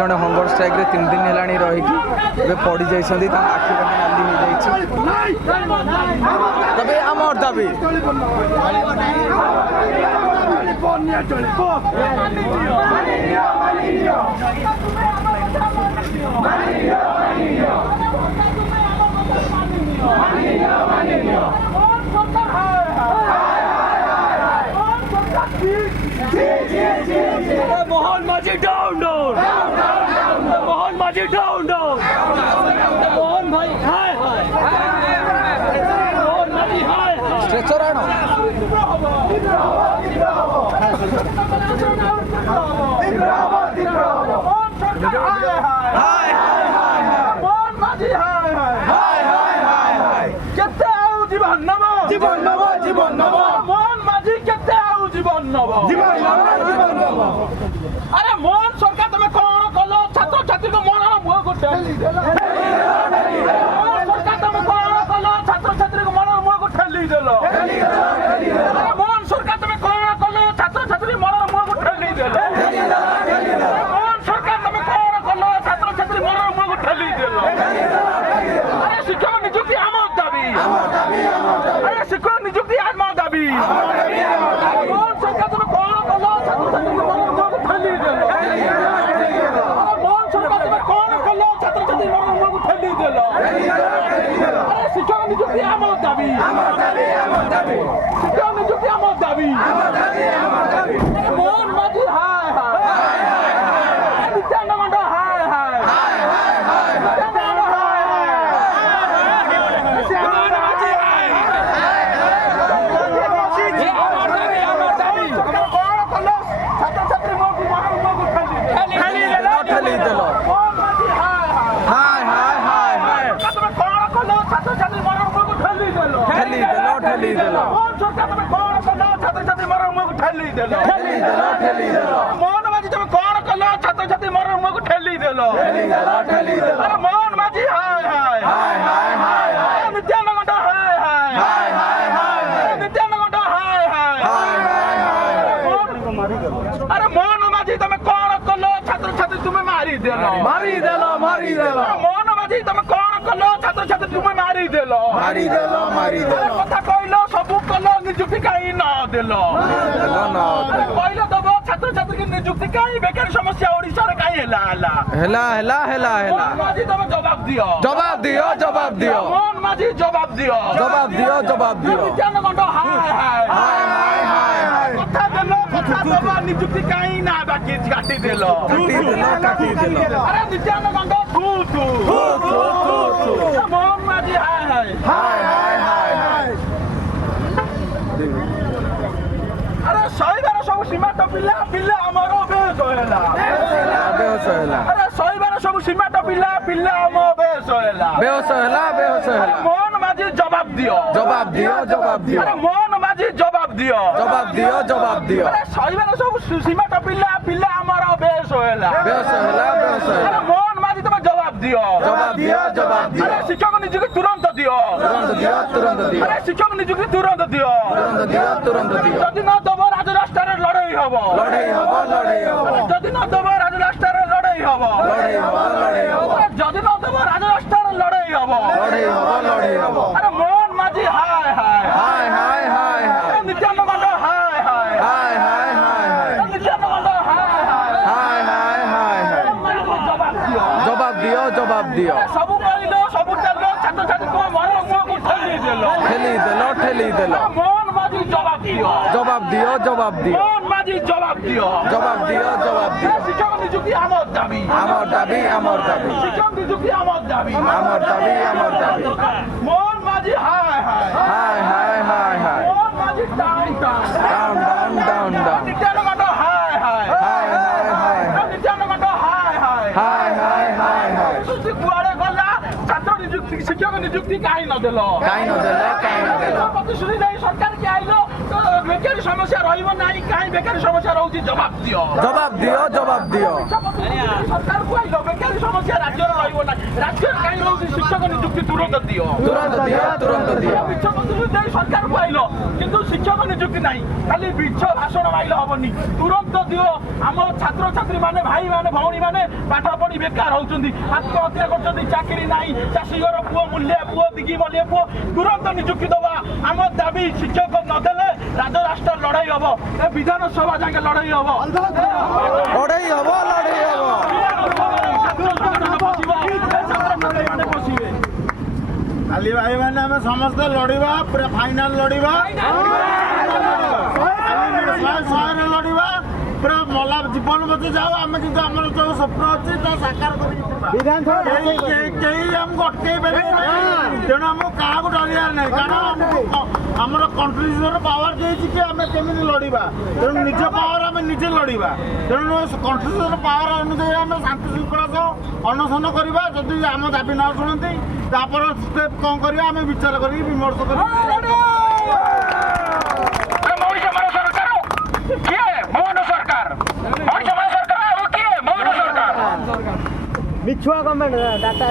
जड़े hunger strike रे 3 दिन है रही पड़ जाइए आखि नाली हो जाए तबे आमर दाबी Mohan Maji down down. Mohan Maji down down. Mohan Bhai high high. Mohan Maji high high. Stretcher आनो Mohan Maji high high. Kete au জীবন নব জীবন নব জীবন নব মোহন মাঝি কেতে আউ জীবন নব জীবন নব জীবন নব আরে মোহন সরকার তুমি কোন কল ছাত্র ছাত্রী কো মনর মুহ কো ঠেলি দেলা মোহন সরকার তুমি কোন কল ছাত্র ছাত্রী কো মনর মুহ কো ঠেলি দেলা আরে মোহন সরকার তুমি কোন কল ছাত্র ছাত্রী মনর মুহ কো ঠেলি দেলা মোহন সরকার তুমি কোন কল ছাত্র ছাত্রী মনর মুহ কো ঠেলি দেলা আরে শিক্ষক নিযুক্তি আমার দাবি আরে শিক্ষক নিযুক্তি আমার দাবি মোহন সরকার তুমি কোন কল ছাত্র ছাত্রী মনর মুহ কো ঠেলি দেলা আরে মোহন সরকার তুমি কোন কল ছাত্র ছাত্রী মনর মুহ কো ঠেলি দেলা আরে শিক্ষক নিযুক্তি আমার দাবি শিক্ষক নিযুক্তি আমার দাবি আরে মোহন মাঝি হায় হায় নিত্যানন্দ হায় হায় নিত্যানন্দ হায় হায় মোহন মাঝি হায় আমার দাবি কোন কল ছাত্র ছাত্রী মনর মুহ কো ঠেলি দেলা মোহন মাঝি হায় হায় তুমি কোন কল ছাত্র ছাত্রী মনর মুহ কো ঠেলি দেলা ঠেলি দেলো মোহন সরকার তুমি কোন কল ছাত্র ছাত্রী মনর মুহ কো ঠেলি দেলা মোহন মাঝি তুমি কোন কল ছাত্র ছাত্রী মনর মুহ কো ঠেলি দেলা আরে মোহন মাঝি হায় হায় নিত্যানন্দ হায় হায় নিত্যানন্দ হায় হায় আরে মোহন মাঝি তুমি কোন কল ছাত্র ছাত্রী তুমি মারি দেলা মোহন মাঝি তুমি কোন কল ছাত্র ছাত্রী তুমি মারি দেলা কথা কইল সবু কল নিযুক্তি কাই না দেল কইল দেব ছাত্র ছাত্রীকে নিযুক্তি কাই বেকার সমস্যা ওড়িশার কাই হেলা মোহন মাঝি তুমি জবাব দিও মোহন মাঝি জবাব দিও নিত্যানন্দ হায় হায় কথা দেব নিযুক্তি কাই না বাকি কাটি দেল আরে নিত্যানন্দ থু মোহন মাঝি হায় হায় আরে শৈবার সব সীমাটা পিলা আমার বেশ হলা আরে শৈবার সব সীমাটা পিলা আমার বেশ হলা মোহন মাঝি জবাব দিও আরে মোহন মাঝি জবাব দিও আরে শৈবার সব সীমাটা পিলা আমার বেশ হলা আরে মোহন মাঝি তুমি জবাব দিও আরে শিক্ষক নিযুক্তি তুরন্ত দিও আরে শিক্ষক নিযুক্তি তুরন্ত দিও যদি না দেব রাজরাষ্ট্রের লড়াই হব যদি না দেব রাজরাষ্ট্রের লড়াই হব যদি না দেব রাজরাষ্ট্রের লড়াই হব আরে মোহন মাঝি হায় হায় নিত্যানন্দ হায় হায় নিত্যানন্দ হায় হায় জবাব দিও সবু কইল সবু চাল ছাত্র ছাত্রী তোমার মনর মুহ কো ঠেলি দেল মোহন মাঝি জবাব দিও মোহন মাঝি জবাব দিও শিক্ষক নিযুক্তি আমার দাবি শিক্ষক নিযুক্তি আমার দাবি মোহন মাঝি হায় হায় মোহন মাঝি ডাউন নিত্যানন্দ হায় হায় নিত্যানন্দ হায় হায় কুয়াড়ে গলা ছাত্র নিযুক্তি শিক্ষক নিযুক্তি কাই ন দেল প্রতিশ্রুতি দেই সরকার কি আইলো ବେକାରୀ ସମସ୍ୟା ରହିବ ନାହିଁ କାହିଁ ବେକାରୀ ସମସ୍ୟା ରହୁଛି ଜବାବ ଦିଅ ଜବାବ ଦିଅ ଜବାବ ଦିଅ। ସରକାରକୁ ଆଇଲ ବେକାରୀ ସମସ୍ୟା ରାଜ୍ୟରେ ରହିବ ନାହିଁ ରାଜ୍ୟରେ କାହିଁ ରହୁଛି ଶିକ୍ଷକ ନିଯୁକ୍ତି ତୁରନ୍ତ ଦିଅ ତୁରନ୍ତ ଦିଅ ତୁରନ୍ତ ଦିଅ। ଦେଇ ସରକାରକୁ ଆଇଲ କିନ୍ତୁ ଶିକ୍ଷକ ନିଯୁକ୍ତି ନାହିଁ ଖାଲି ବିଛ ଭାଷଣ ମାଇଲେ ହବନି ତୁରନ୍ତ ଦିଅ ଆମ ଛାତ୍ରଛାତ୍ରୀ ମାନେ ଭାଇମାନେ ଭଉଣୀମାନେ ପାଠ ପଢି ବେକାର ହଉଛନ୍ତି ଆତ୍ମହତ୍ୟା କରୁଛନ୍ତି ଚାକିରି ନାହିଁ ଚାଷୀଘର ପୁଅ ମୂଲ୍ୟା ପୁଅ ଦିଗି ମଲିଆ ପୁଅ ତୁରନ୍ତ ନିଯୁକ୍ତି ଦବା ଆମ ଦାବି ଶିକ୍ଷକ ନଦେଲେ ରାଜରାଷ୍ଟ୍ର ଲଢେଇ ହବ ଏ ବିଧାନସଭା ଯାକେ ଲଢେଇ ହବ ଲଢ଼େଇ ହବ ଲଢ଼େଇ ହବ। ଖାଲି ଭାଇ ମାନେ ଆମେ ସମସ୍ତେ ଲଢିବା ପୁରା ଫାଇନାଲ ଲଢିବା ଶହେରେ ଲଢିବା ପୁରା ମଲା ଜୀବନ ବୋଧେ ଯାଉ ଆମେ କିନ୍ତୁ ଆମର ଯୋଉ ସ୍ୱପ୍ନ ଅଛି ତା ସାକାର କରିକି କେହି ଆମକୁ ଅଟକେଇ ପାରିବେ ତେଣୁ ଆମକୁ କାହାକୁ ଡରିବାର ନାହିଁ କାରଣ ଆମର କଣ୍ଟ୍ରିଜର ପାୱାର ଦେଇଛି କି ଆମେ କେମିତି ଲଢିବା ତେଣୁ ନିଜ ପାୱାର ଆମେ ନିଜେ ଲଢିବା ତେଣୁ କଣ୍ଟ୍ରିଜର ପାୱାର ଅନୁଯାୟୀ ଆମେ ଶାନ୍ତି ଶୃଙ୍ଖଳା ସହ ଅନଶନ କରିବା ଯଦି ଆମ ଦାବି ନ ଶୁଣନ୍ତି ତାପରେ ଷ୍ଟେପ୍ କ'ଣ କରିବା ଆମେ ବିଚାର କରିକି ବିମର୍ଶ କରିବା ମିଛୁଆ ଗଭର୍ଣ୍ଣମେଣ୍ଟ ଡାଟା